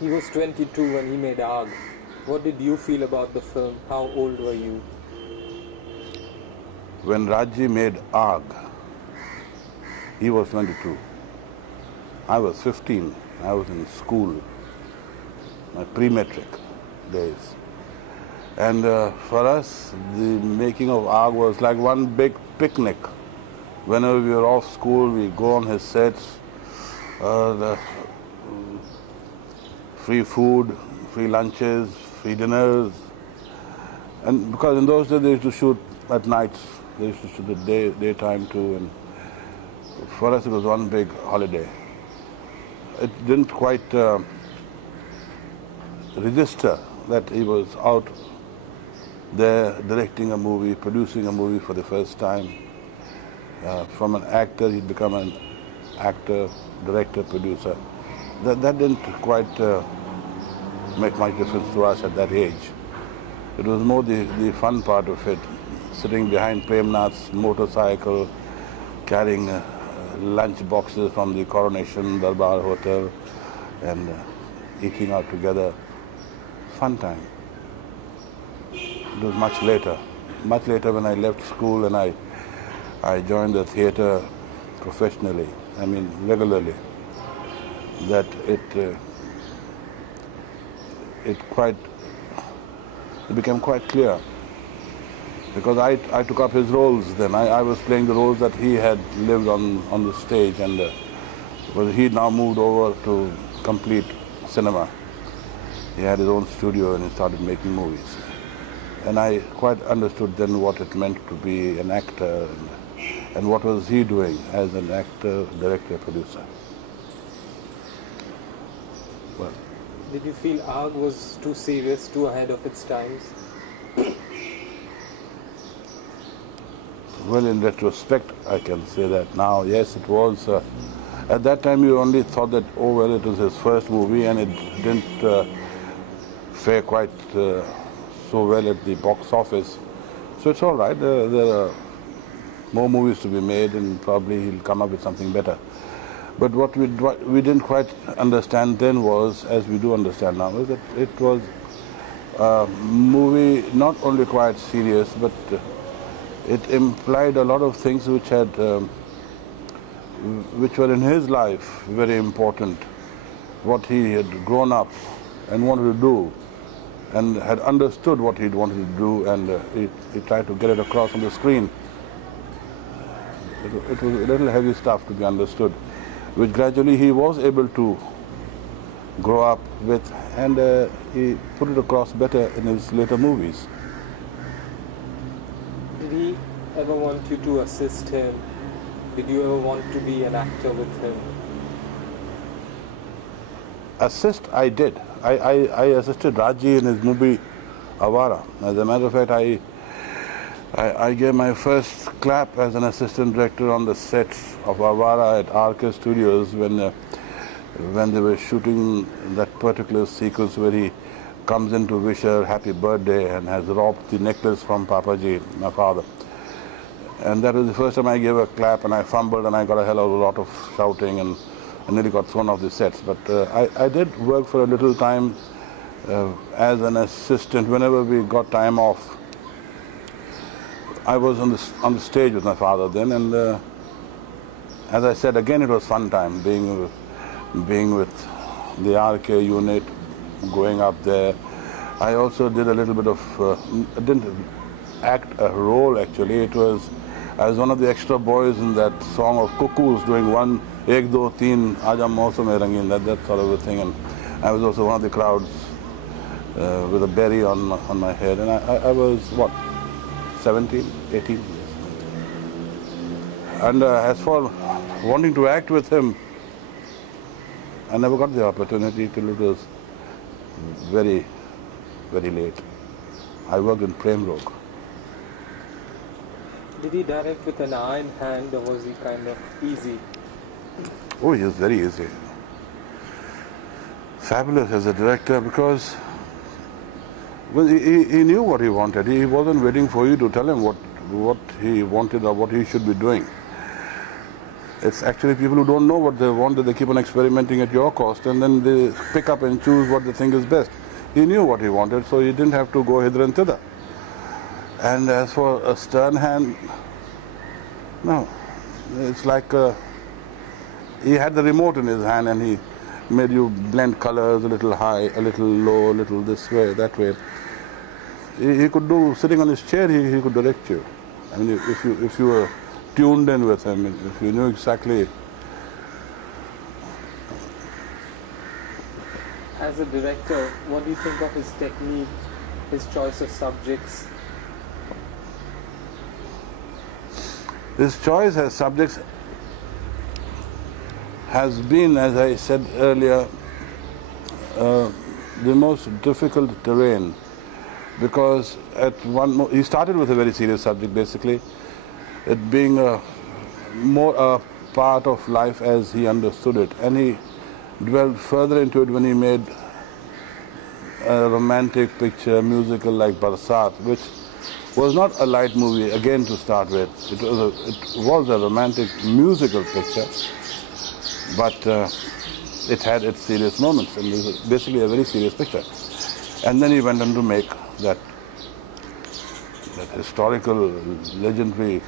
He was 22 when he made Aag. What did you feel about the film? How old were you? When Raj-ji made Aag, he was 22. I was 15. I was in school, my pre-metric days. And for us, the making of Aag was like one big picnic. Whenever we were off school, we go on his sets, the free food, free lunches, free dinners. And because in those days they used to shoot at nights, they used to shoot at daytime too. And for us it was one big holiday. It didn't quite register that he was out there directing a movie, producing a movie for the first time. From an actor, he'd become an actor, director, producer. That didn't quite make much difference to us at that age. It was more the fun part of it, sitting behind Premnath's motorcycle, carrying lunch boxes from the Coronation Darbar hotel and eating out together. Fun time. It was much later when I left school and I joined the theatre professionally, I mean regularly, that it became quite clear. Because I took up his roles then. I was playing the roles that he had lived on the stage, and well, he now moved over to complete cinema. He had his own studio and he started making movies. And I quite understood then what it meant to be an actor and what was he doing as an actor, director, producer. Well, did you feel Aag was too serious, too ahead of its times? Well, in retrospect, I can say that now, yes, it was. At that time, you only thought that, oh, well, it was his first movie and it didn't fare quite so well at the box office. So it's all right. There are more movies to be made and probably he'll come up with something better. But what we didn't quite understand then was, as we do understand now, is that it was a movie not only quite serious, but it implied a lot of things which were in his life very important. What he had grown up and wanted to do, and had understood what he'd wanted to do, and he tried to get it across on the screen. It was a little heavy stuff to be understood, which gradually he was able to grow up with, and he put it across better in his later movies. Did he ever want you to assist him? Did you ever want to be an actor with him? Assist, I did. I assisted Raj-ji in his movie Amaran. As a matter of fact, I gave my first clap as an assistant director on the sets of Amaran at RK Studios when they were shooting that particular sequence where he comes in to wish her happy birthday and has robbed the necklace from Papaji, my father. And that was the first time I gave a clap, and I fumbled and I got a hell of a lot of shouting and I nearly got thrown off the sets. But I did work for a little time as an assistant. Whenever we got time off, I was on the stage with my father then, and as I said, again it was fun time being with the RK unit, going up there. I also did a little bit of, I didn't act a role actually. I was one of the extra boys in that song of Cuckoos doing one, Ek, Do, Teen, Aaja Mausam Hai Rangeen, that sort of a thing. And I was also one of the crowds with a berry on my head. And I was, what, 17, 18 years. And as for wanting to act with him, I never got the opportunity till it was very, very late. I worked in Premnath. Did he direct with an iron hand, or was he kind of easy? Oh, he was very easy. Fabulous as a director, because well, he knew what he wanted. He wasn't waiting for you to tell him what he wanted or what he should be doing. It's actually people who don't know what they want, that they keep on experimenting at your cost, and then they pick up and choose what they think is best. He knew what he wanted, so he didn't have to go hither and thither. And as for a stern hand, no. It's like he had the remote in his hand and he made you blend colors a little high, a little low, a little this way, that way. He could do, sitting on his chair, he could direct you. I mean, if you were tuned in with him, if you knew exactly. As a director, what do you think of his technique, his choice of subjects? His choice as subjects has been, as I said earlier, the most difficult terrain, because he started with a very serious subject, basically, it being more a part of life as he understood it, and he dwelled further into it when he made a romantic picture, musical like Barsat, which was not a light movie, again, to start with. It was a romantic musical picture, but it had its serious moments, and it was basically a very serious picture. And then he went on to make that historical, legendary,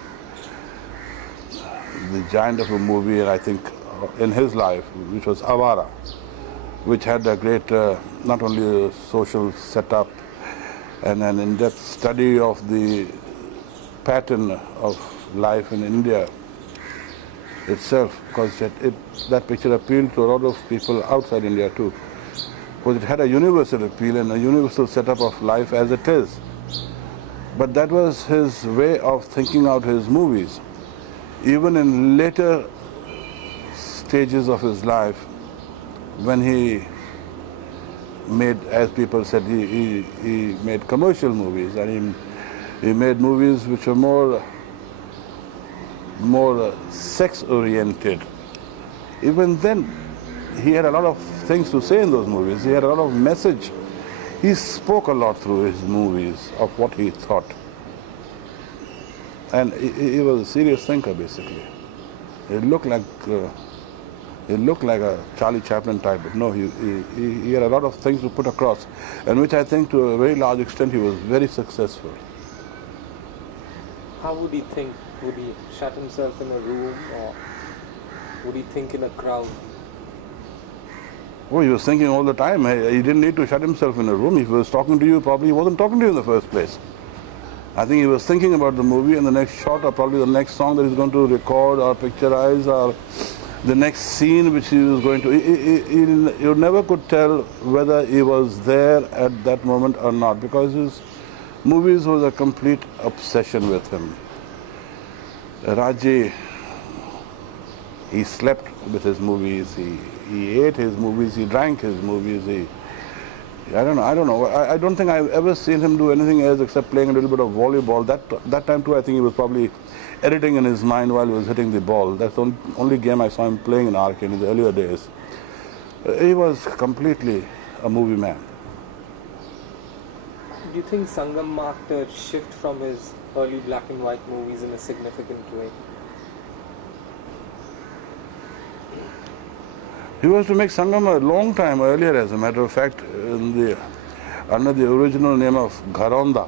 the giant of a movie, and I think in his life, which was Awara, which had a great, not only a social setup and an in-depth study of the pattern of life in India itself, because that picture appealed to a lot of people outside India too, because it had a universal appeal and a universal setup of life as it is. But that was his way of thinking out his movies. Even in later stages of his life, when he made, as people said, he made commercial movies, and he made movies which were more sex-oriented. Even then, he had a lot of things to say in those movies. He had a lot of message. He spoke a lot through his movies of what he thought. And he was a serious thinker, basically. It looked like a Charlie Chaplin type, but no, he had a lot of things to put across, and which I think to a very large extent he was very successful. How would he think? Would he shut himself in a room, or would he think in a crowd? Oh, he was thinking all the time. He didn't need to shut himself in a room. If he was talking to you, probably he wasn't talking to you in the first place. I think he was thinking about the movie and the next shot, or probably the next song that he's going to record or picturize, or the next scene which he was going to. You never could tell whether he was there at that moment or not, because his movies was a complete obsession with him. Raj-ji, he slept with his movies, he ate his movies, he drank his movies, I don't know. I don't think I've ever seen him do anything else except playing a little bit of volleyball. That time too, I think he was probably editing in his mind while he was hitting the ball. That's the only game I saw him playing in arcade in the earlier days. He was completely a movie man. Do you think Sangam marked a shift from his early black and white movies in a significant way? He was to make Sangam a long time earlier, as a matter of fact, under the original name of Gharonda.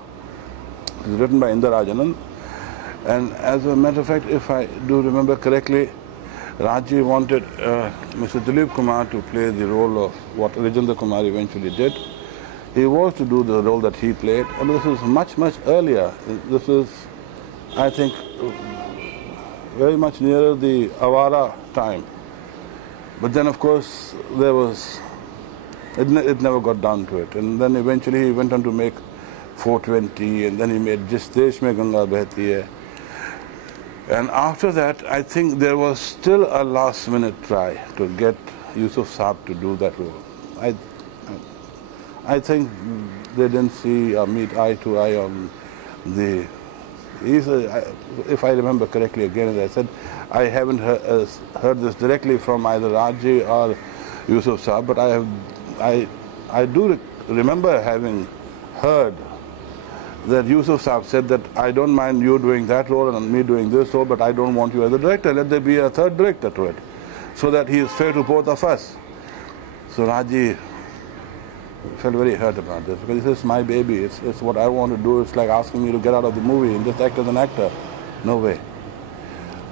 It was written by Indarajanan. And as a matter of fact, if I do remember correctly, Raj-ji wanted Mr. Dilip Kumar to play the role of what Rajendra Kumar eventually did. He was to do the role that he played, and this was much, much earlier. This was, I think, very much nearer the Awara time. But then, of course, it never got down to it. And then eventually he went on to make 420, and then he made Jis Desh Mein Ganga Behti Hai. And after that, I think there was still a last-minute try to get Yusuf Saab to do that role. I think they didn't see or meet eye to eye on the. If I remember correctly, again, as I said, I haven't heard this directly from either Raj-ji or Yusuf Saab, but I do remember having heard that Yusuf Saab said that I don't mind you doing that role and me doing this role, but I don't want you as a director. Let there be a third director to it, so that he is fair to both of us. So Raj-ji felt very hurt about this, because this is my baby. It's what I want to do. It's like asking me to get out of the movie and just act as an actor. No way.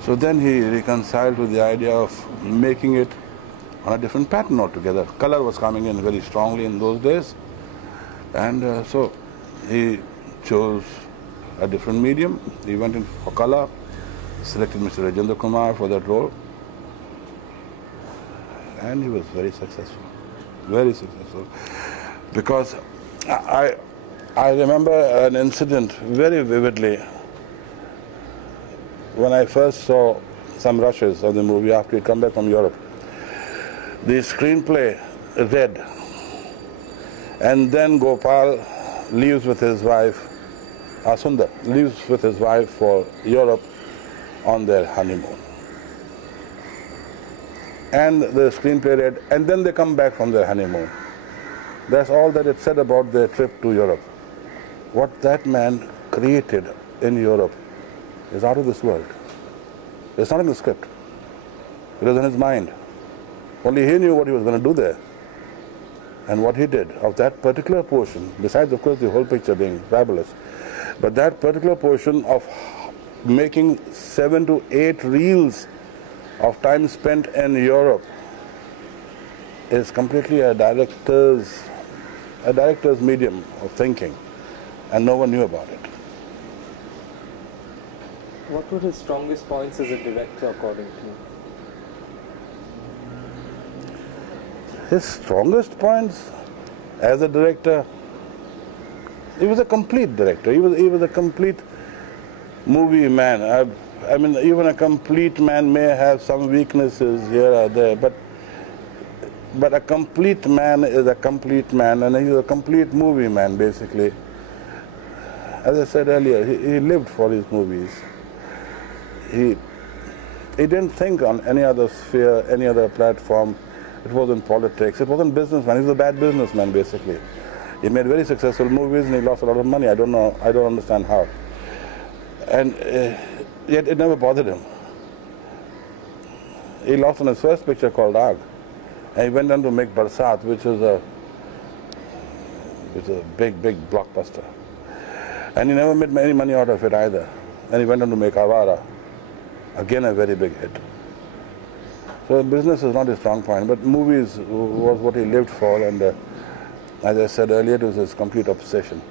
So then he reconciled with the idea of making it on a different pattern altogether. Color was coming in very strongly in those days, and so he chose a different medium. He went in for color, selected Mr. Rajendra Kumar for that role, and he was very successful. Very successful. Because I remember an incident very vividly when I first saw some rushes of the movie after he'd come back from Europe. The screenplay read, and then Gopal leaves with his wife, Sundar leaves with his wife for Europe on their honeymoon. And the screenplay read, and then they come back from their honeymoon. That's all that it said about their trip to Europe. What that man created in Europe is out of this world. It's not in the script. It was in his mind. Only he knew what he was going to do there. And what he did of that particular portion, besides of course the whole picture being fabulous, but that particular portion of making 7 to 8 reels of time spent in Europe is completely a director's medium of thinking, and no one knew about it. What were his strongest points as a director, according to you? His strongest points as a director, he was a complete director. He was a complete movie man. I mean, even a complete man may have some weaknesses here or there, but a complete man is a complete man, and he's a complete movie man, basically. As I said earlier, he lived for his movies. He didn't think on any other sphere, any other platform. It wasn't politics. It wasn't businessman. He was a bad businessman, basically. He made very successful movies and he lost a lot of money. I don't know. I don't understand how. And yet it never bothered him. He lost on his first picture called Aag, and he went on to make Barsat, which is a big blockbuster. And he never made any money out of it either. And he went on to make Avara, again a very big hit. So business is not his strong point, but movies was what he lived for, and as I said earlier, it was his complete obsession.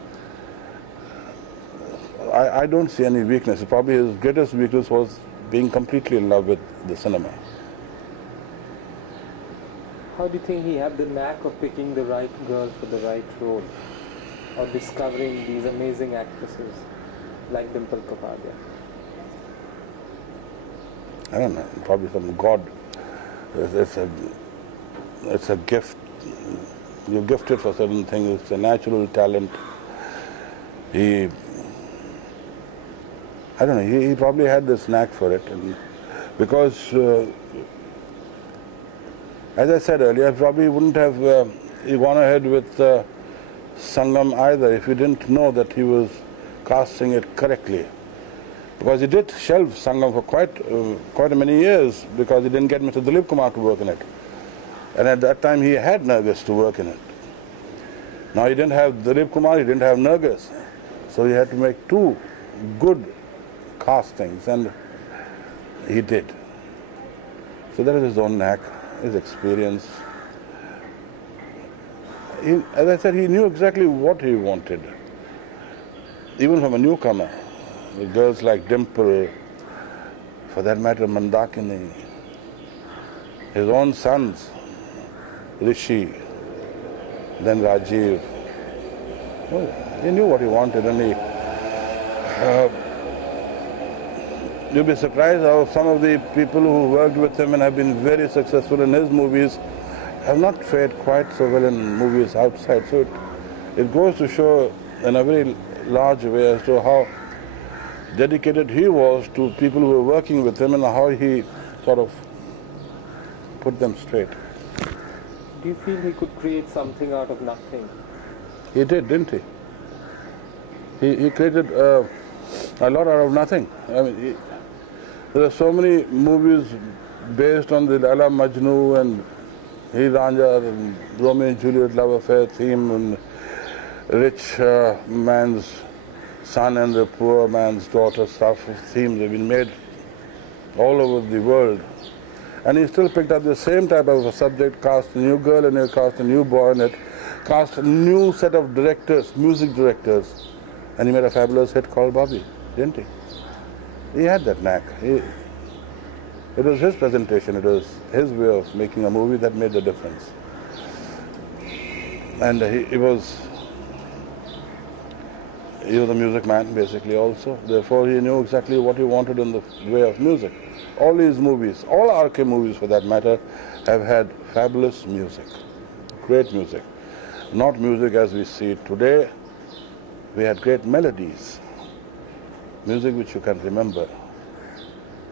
I don't see any weakness. Probably his greatest weakness was being completely in love with the cinema. How do you think he had the knack of picking the right girl for the right role, or discovering these amazing actresses like Dimple Kapadia? I don't know, probably some God. It's a gift. You're gifted for certain things. It's a natural talent. I don't know, he probably had this knack for it. And because, as I said earlier, I probably wouldn't have gone ahead with Sangam either if he didn't know that he was casting it correctly. Because he did shelve Sangam for quite many years because he didn't get Mr. Dilip Kumar to work in it. And at that time he had Nargis to work in it. Now he didn't have Dilip Kumar, he didn't have Nargis. So he had to make 2 good castings, and he did. So that is his own knack, his experience. As I said, he knew exactly what he wanted. Even from a newcomer. With girls like Dimple, for that matter Mandakini, his own sons, Rishi, then Rajiv. Well, he knew what he wanted, and you'll be surprised how some of the people who worked with him and have been very successful in his movies have not fared quite so well in movies outside. So it goes to show in a very large way as to how dedicated he was to people who were working with him and how he sort of put them straight. Do you feel he could create something out of nothing? He did, didn't he? He created a lot out of nothing. I mean, there are so many movies based on the Laila Majnu and He Ranja and Romeo and Juliet love affair theme and rich man's son and the poor man's daughter stuff themes have been made all over the world. And he still picked up the same type of a subject, cast a new girl and he cast a new boy in it, cast a new set of directors, music directors, and he made a fabulous hit called Bobby, didn't he? He had that knack. It was his presentation, it was his way of making a movie that made the difference. And he was a music man basically also, therefore he knew exactly what he wanted in the way of music. All his movies, all RK movies for that matter, have had fabulous music, great music. Not music as we see it today. We had great melodies, music which you can remember,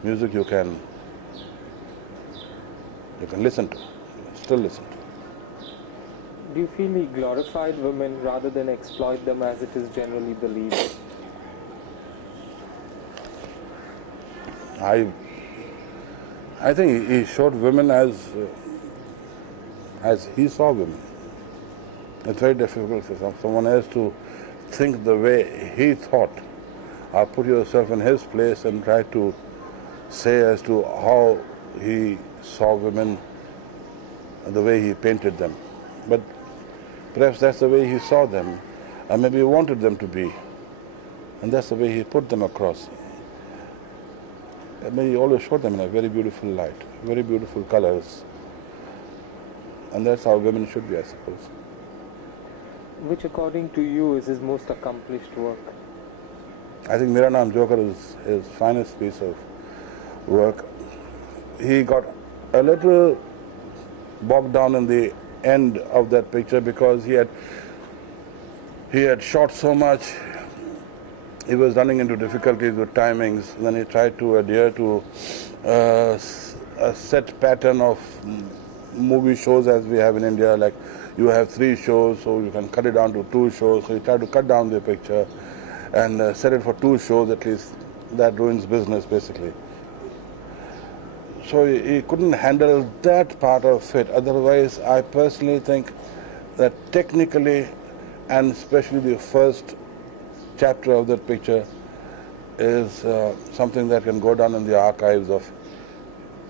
music you can listen to, still listen to. Do you feel he glorified women rather than exploit them as it is generally believed? I think he showed women as he saw women. It's very difficult for someone else to think the way he thought, or put yourself in his place and try to say as to how he saw women, the way he painted them. But perhaps that's the way he saw them, and maybe he wanted them to be, and that's the way he put them across. And he always showed them in a very beautiful light, very beautiful colors, and that's how women should be, I suppose. Which, according to you, is his most accomplished work? I think Mera Naam Joker is his finest piece of work. He got a little bogged down in the end of that picture because he had shot so much. He was running into difficulties with timings. Then he tried to adhere to a set pattern of movie shows as we have in India, like you have 3 shows, so you can cut it down to 2 shows. So he tried to cut down the picture and set it for 2 shows at least. That ruins business basically. So he couldn't handle that part of it. Otherwise, I personally think that technically, and especially the first chapter of that picture, is something that can go down in the archives of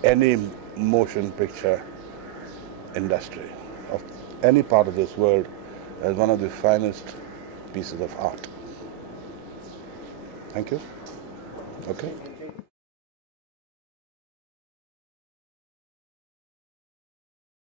any motion picture industry, of any part of this world, as one of the finest pieces of art. Thank you. Okay.